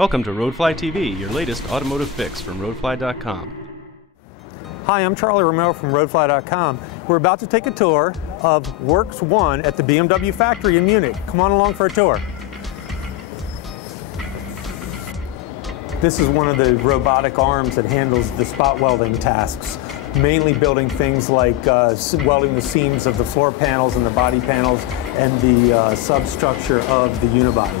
Welcome to Roadflytv, your latest automotive fix from Roadfly.com. Hi, I'm Charlie Romero from Roadfly.com. We're about to take a tour of Works 1 at the BMW factory in Munich. Come on along for a tour. This is one of the robotic arms that handles the spot welding tasks, mainly building things like welding the seams of the floor panels and the body panels and the substructure of the unibody.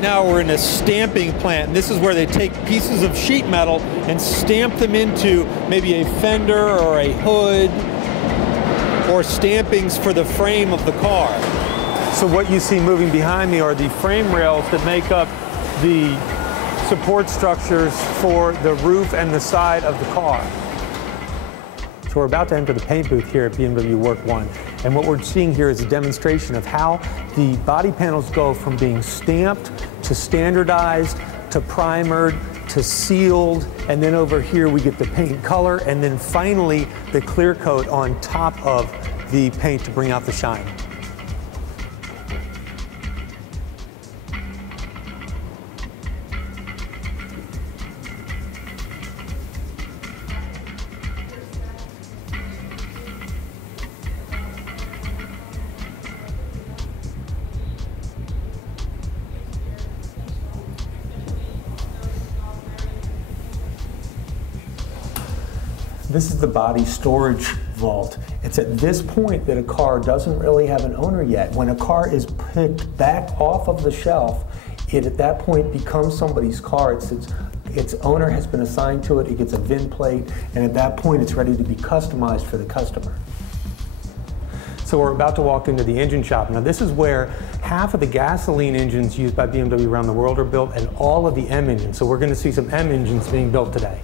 Now we're in a stamping plant, and this is where they take pieces of sheet metal and stamp them into maybe a fender or a hood or stampings for the frame of the car. So what you see moving behind me are the frame rails that make up the support structures for the roof and the side of the car. So we're about to enter the paint booth here at BMW Work 1, and what we're seeing here is a demonstration of how the body panels go from being stamped to standardized to primered to sealed, and then over here we get the paint color, and then finally the clear coat on top of the paint to bring out the shine. This is the body storage vault. It's at this point that a car doesn't really have an owner yet. When a car is picked back off of the shelf, it at that point becomes somebody's car. Its owner has been assigned to it, it gets a VIN plate, and at that point it's ready to be customized for the customer. So we're about to walk into the engine shop. Now this is where half of the gasoline engines used by BMW around the world are built and all of the M engines. So we're going to see some M engines being built today.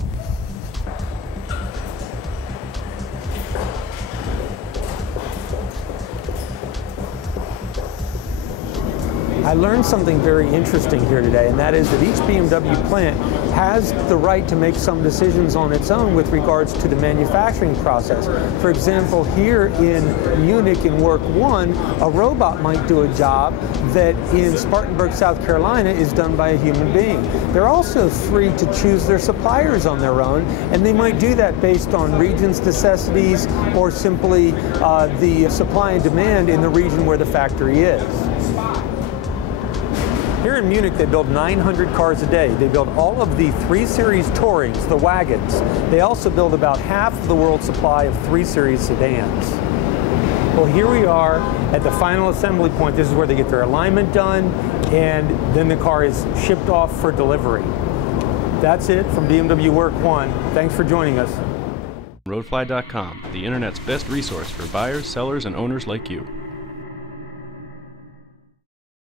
I learned something very interesting here today, and that is that each BMW plant has the right to make some decisions on its own with regards to the manufacturing process. For example, here in Munich in Work 1, a robot might do a job that in Spartanburg, South Carolina is done by a human being. They're also free to choose their suppliers on their own, and they might do that based on region's necessities or simply the supply and demand in the region where the factory is. Here in Munich, they build 900 cars a day. They build all of the 3 Series Tourings, the wagons. They also build about half of the world's supply of 3 Series sedans. Well, here we are at the final assembly point. This is where they get their alignment done, and then the car is shipped off for delivery. That's it from BMW Work 1. Thanks for joining us. Roadfly.com, the internet's best resource for buyers, sellers, and owners like you.